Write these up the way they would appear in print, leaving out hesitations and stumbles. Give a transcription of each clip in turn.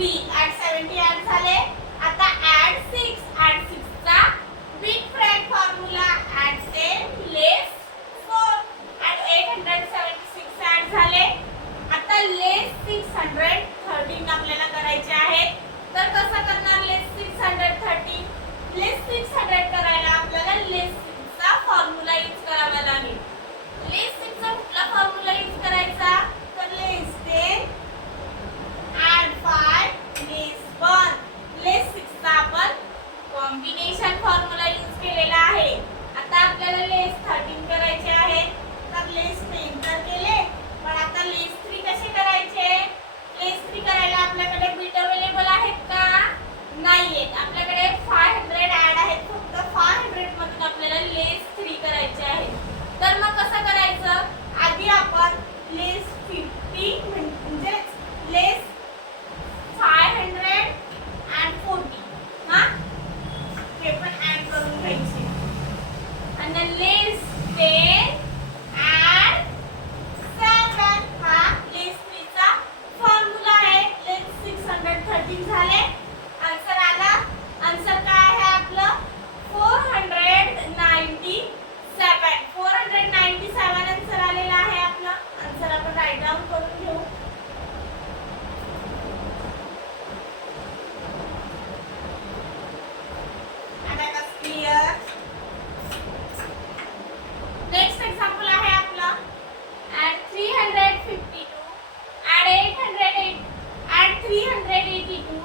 3 add 70 add झाले. आता add 6 add 6 चा बिग फ्रँड फॉर्म्युला ऍड 10 लेस 4 ऍड 876 ऍड झाले. आता लेस 613 आपल्याला करायचे आहेत. तर कसं करणार लेस 613? लेस 600 करायला आपल्याला लेस 6 चा फॉर्म्युला यूज करावा लागेल. लेस 6 चा कुठला फॉर्म्युला यूज करायचा? तर लेस 10 ऍड 5 लेस 1. लेस 6 चा आपण कॉम्बिनेशन फॉर्म्युला यूज केलेला आहे. आता आपल्याला लेस 13 करायचे आहे. तर लेस 10 तर केले, पण आता लेस 3 कसे करायचे? लेस 3 करायला आपल्याकडे बिट अवेलेबल आहेत का? नाहीयेत. आपल्याकडे 500 ऍड आहेत. फक्त 500 मधून आपल्याला लेस 3 करायचे आहे. तर मग कसं करायचं? आधी आपण लेस 50 म्हणजे लेस 500 and 40 हा हे पण ऍड करून घ्यायचे. आणि लेस 10 and 7 हा लेस 3 चा फॉर्म्युला आहे. लेस 613 झाले. आन्सर आला. आन्सर काय आहे आपलं? 497. 497 आन्सर आलेला आहे आपला. आन्सर आपण राईट डाऊन करून घेऊ. क्लियर. नेक्स्ट एक्झाम्पल आहे आपला ऍड 352 ऍड 808 ऍड 382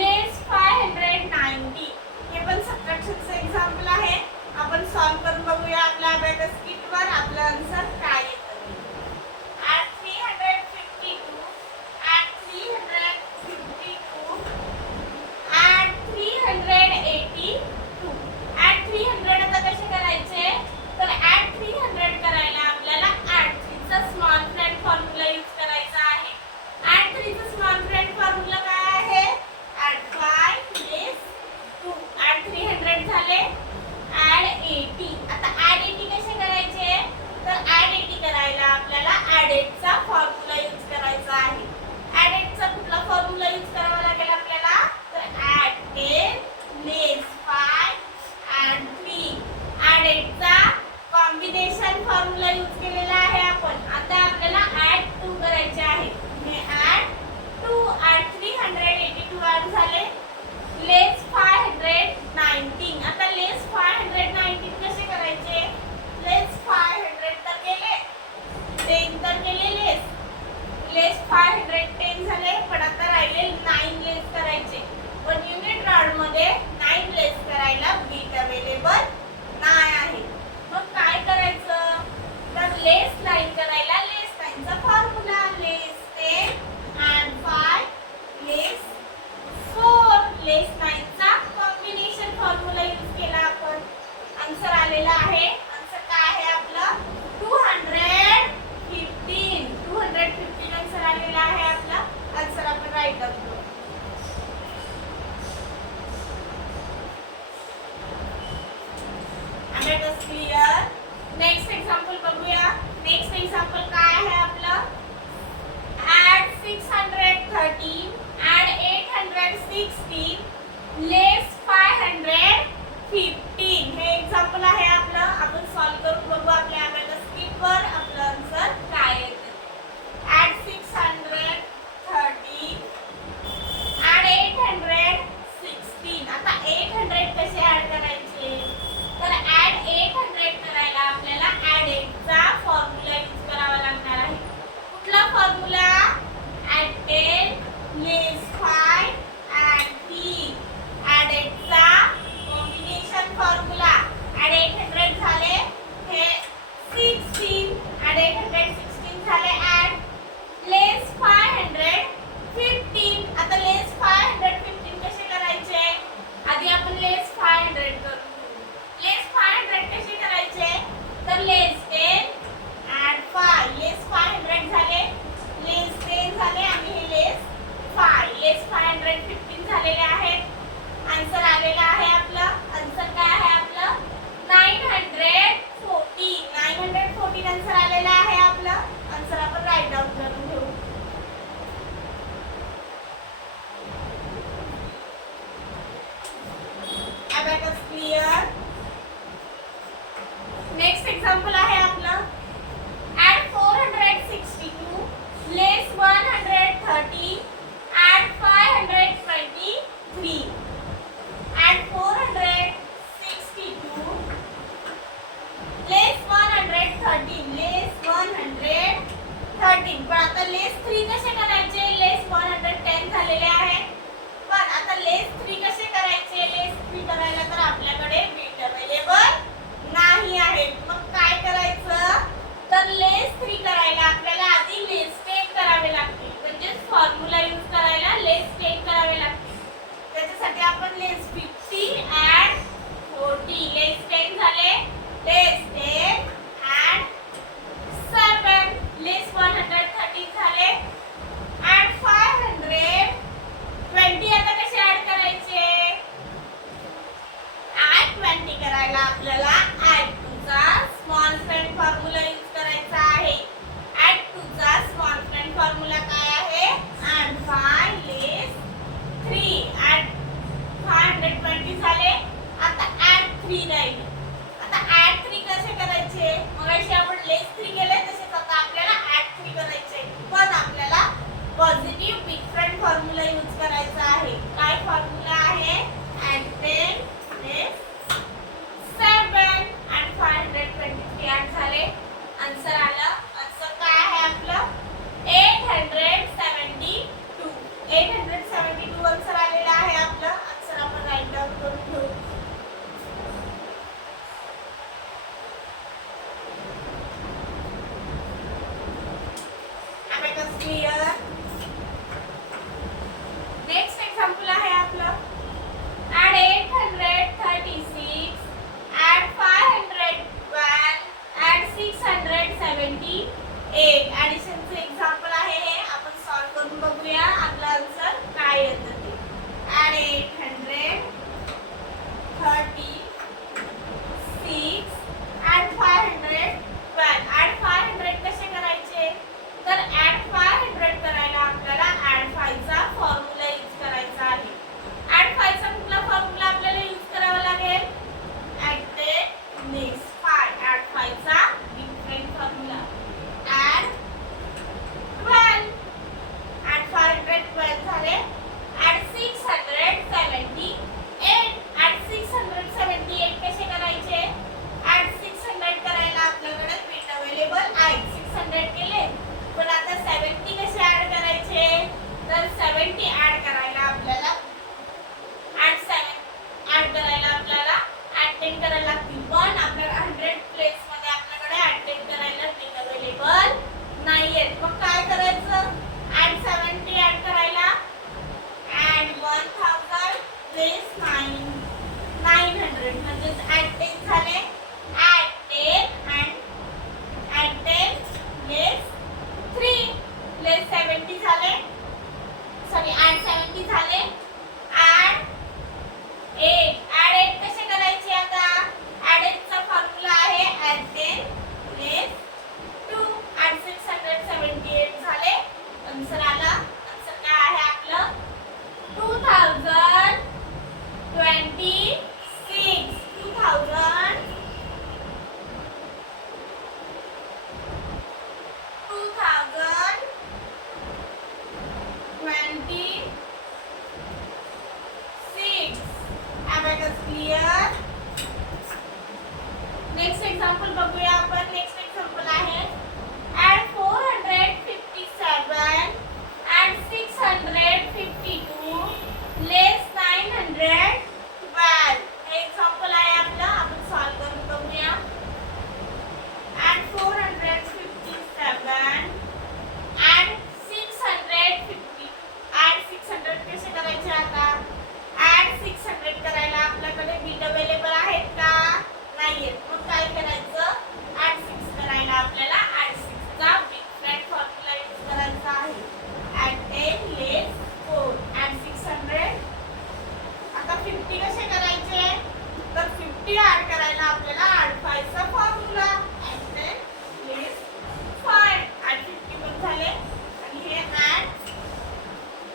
लेस 590. हे पण सबट्रॅक्शनचं एक्झाम्पल आहे. आपण सॉल्व करून बघूया आपल्या अबॅकस किट वर आपलं आन्सर काय येतं. ऍड 352 ऍड 352 ऍड 382 ऍड 300 आता कसे करायचे? तर ऍड 300 करायला आपल्याला ऍड 3 चा स्मॉल फ्रँड फॉर्म्युला यूज करायचा आहे. ऍड 3 चा स्मॉल फ्रँड फॉर्म्युला काय आहे? ऍड 5 लेस 2 ऍड 300 झाले. ऍड 80. आता ऍड 80 कसे करायचे? तर ऍड 80 करायला आपल्याला ऍड 8 चा फॉर्म्युला यूज करायचा आहे. ऍड 8 चा कुठला फॉर्म्युला यूज करावा लागेल आपल्याला? तर ऍड 10 लेस 5 ऍड 3 ऍड 8 चा कॉम्बिनेशन फॉर्म्युला यूज केलेला आहे आपण. आता आपल्याला ऍड 2 करायचे आहे. ऍड 2 ऍड 382 ऍड झाले. लेस 519. आता लेस 519 कसे करायचे? लेस 500 तर केले, 10 तर केले लेस. लेस 510 झाले, पण आता राहिले 9 लेस करायचे. पण युनिट रॉड मध्ये 9 लेस करायला बीट अवेलेबल नाही आहे. मग काय करायचं? तर लेस 9 करायला लेस 9 चा फॉर्म्युला लेस 10 and 5 लेस 4. लेस 9 चा कॉम्बिनेशन फॉर्म्युला यूज केला आपण. आन्सर आलेला आहे. आन्सर काय आहे आपलं? 215. 215 आन्सर आलेला आहे आपला. आन्सर आपण राईट डाऊन करू. Abacus clear. नेक्स्ट एक्झाम्पल बघूया. नेक्स्ट एक्झाम्पल काय आहे आपलं? ऍड 613 ऍड 816 लेस 515. हे एक्झाम्पल आहे आपलं. आपण सॉल्व करून बघू आपल्या अबॅकस किट वर आपलं आन्सर काय येतं. Add 613 add 816. आता 800 कसे ऍड करायचे? तर ऍड 800 करायला आपल्याला ऍड 8 चा फॉर्म्युला यूज करावा लागणार आहे. कुठला फॉर्म्युला? ऍड 10 लेस 5 ऍड 3 ऍड 8 चा कॉम्बिनेशन फॉर्म्युला. ऍड 800 झाले. हे 16 ऍड 800 एक्झाम्पल आहे आपलं ॲड 836 ॲड 512 ॲड 678 ॲडिशनचं एक्झाम्पल आहे हे. आपण सॉल्व करून बघूया आपला आन्सर काय येतं ते. ॲड 836 ॲड 512 ॲड 500 कसे करायचे तर ॲड 500 करायला आपल्याला ॲड 5 चा फॉर्म्युला यूज करायचा आहे. ॲड 5 चा कुठला फॉर्म्युला आपल्याला यूज करावा लागेल ॲड 10 लेस 5 ॲड 5 चा डिफरंट फॉर्म्युला ॲड 12 ॲड 512 झाले ॲड 678 ॲड 678 कसे करायचे ॲड 600 करायला आपल्याकडे बिट अवेलेबल आहे 600 केले पण आता 70 कसे ॲड करायचे तर 70 ॲड करायला आपल्याला ॲड 10 करायला लागतील पण आपल्याला 100 प्लेस मध्ये आपल्याकडे ॲड 10 करायला बिट अवेलेबल नाहीयेत. मग काय करायचं ॲड 70 ॲड करायला ॲड 1000 प्लेस 900 म्हणजे ॲड 10 झाले ॲड 10 and ॲड 10 लेस 3 लेस 70 झाले सॉरी ॲड 70 झाले ॲड 8 ॲड 8 कसे करायचे आता ॲड 8 चा फॉर्म्युला आहे ॲड 10 लेस 2 ॲड 678 झाले आन्सर आला. आन्सर काय आहे आपलं 2026 abacus clear. नेक्स्ट एक्झाम्पल बघूया आपण. नेक्स्ट एक्झाम्पल आहे ॲड 457 ॲड 652 लेस 912 हे एक्झाम्पल आहे आपलं. आपण सॉल्व करून बघूया. ॲड 457 ॲड 650 ॲड 600 कसे करायचे आता ॲड 600 करायला आपल्याकडे बिट अवेलेबल आहेत का नाहीयेत. मग काय करायचं ॲड 6 करायला आपल्याला ॲड 6 चा डिफरंट फॉर्म्युला यूज करायचा आहे ॲड 10 लेस 4 ॲड 600 आता 50 कसे करायचे तर 50 ॲड करायला आपल्याला ॲड 5 चा फॉर्म्युला ॲड 10 लेस 5 ॲड 50 पण झाले आणि हे ॲड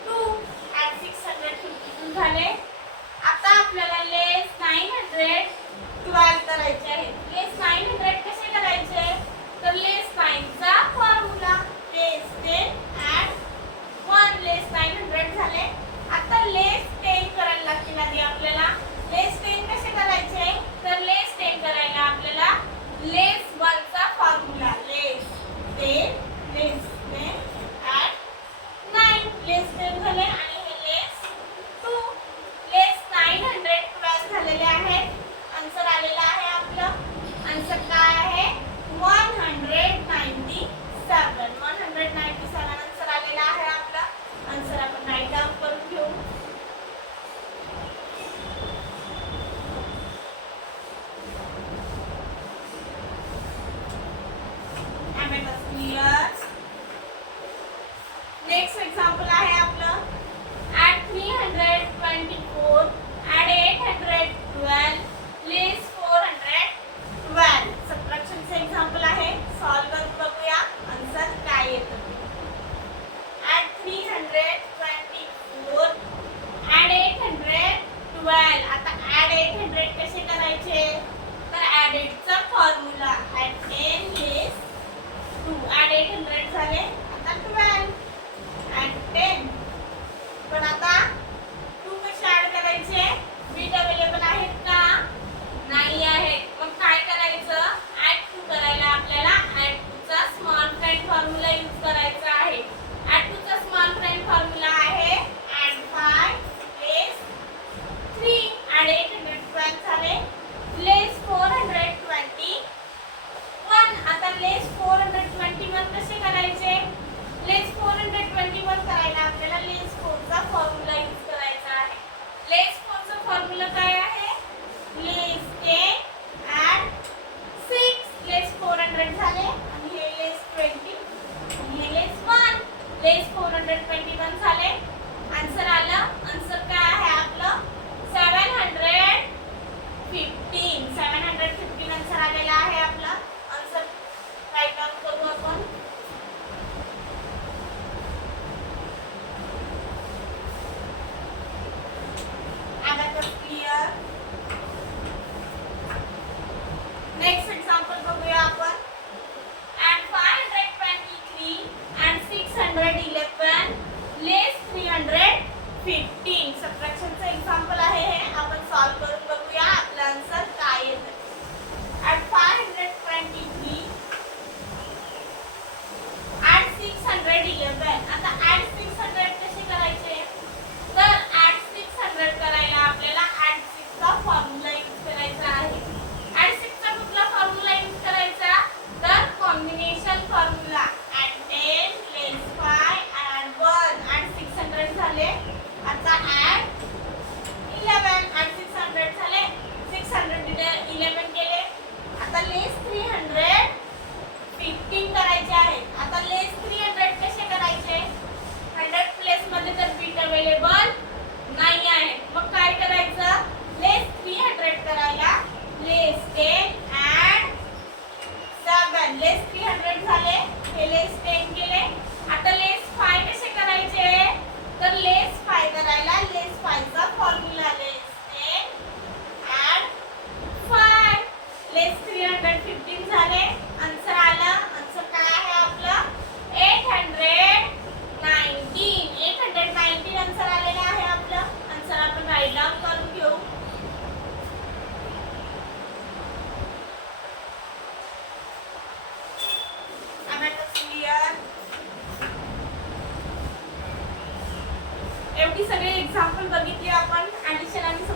2 ॲड 652 झाले. आता आपल्याला लेस 912 करायचे आहे. लेस 900 कसे करायचे तर लेस 9 चा फॉर्म्युला लेस 10 ॲड 1 लेस 900 झाले. आता लेस 10 करायला लागतील आधी आपल्याला. लेस 10 कसे करायचे तर लेस 10 करायला आपल्याला लेस 1 चा फॉर्म्युला लेस 10 ॲड 9 लेस 10 झाले आणि हे लेस 2 लेस 912 झालेले आहेत. आन्सर आलेला आहे आपलं. आन्सर काय आहे 197 आन्सर आलेला आहे आपला. आन्सर आपण राईट डाऊन करून घेऊ. abacus clear. नेक्स्ट एक्झाम्पल आहे आपलं ॲड 324 ॲड 812 लेस 412 सबट्रॅक्शनचं एक्झाम्पल आहे. सॉल्व करून बघूया आन्सर काय येतं ते. ॲड 324 ॲड 812 आता ॲड 800 कसे करायचे तर ॲड 8 चा फॉर्म्युला ॲड 10 लेस 2 ॲड 800 झाले आता 12 ॲड 10 पण आता 2 कसे ॲड करायचे बिट अवेलेबल आहेत का नाही आहेत. मग काय करायचं ॲड 2 करायला आपल्याला ॲड 2 चा स्मॉल फ्रेंड फॉर्म्युला यूज करायचा आहे. ॲड 2 चा स्मॉल फ्रेंड फॉर्म्युला आहे ॲड 5 लेस 3 ॲड 812 झाले लेस 421 आता लेस 421 कसे करायचे झाले, हे लेस 10 केले. आता लेस 5 कसे करायचे? तर लेस 5 करायला लेस 5 चा फॉर्म्युला लेस 10 ऍड 5 लेस 315 झाले. आन्सर आला. आन्सर काय आहे आपलं? 819 आन्सर आलेलं आहे आपलं. आन्सर आपण राईट डाऊन करून घेऊ. एवढी सगळी एक्झाम्पल बघितली आपण ऍडिशन आणि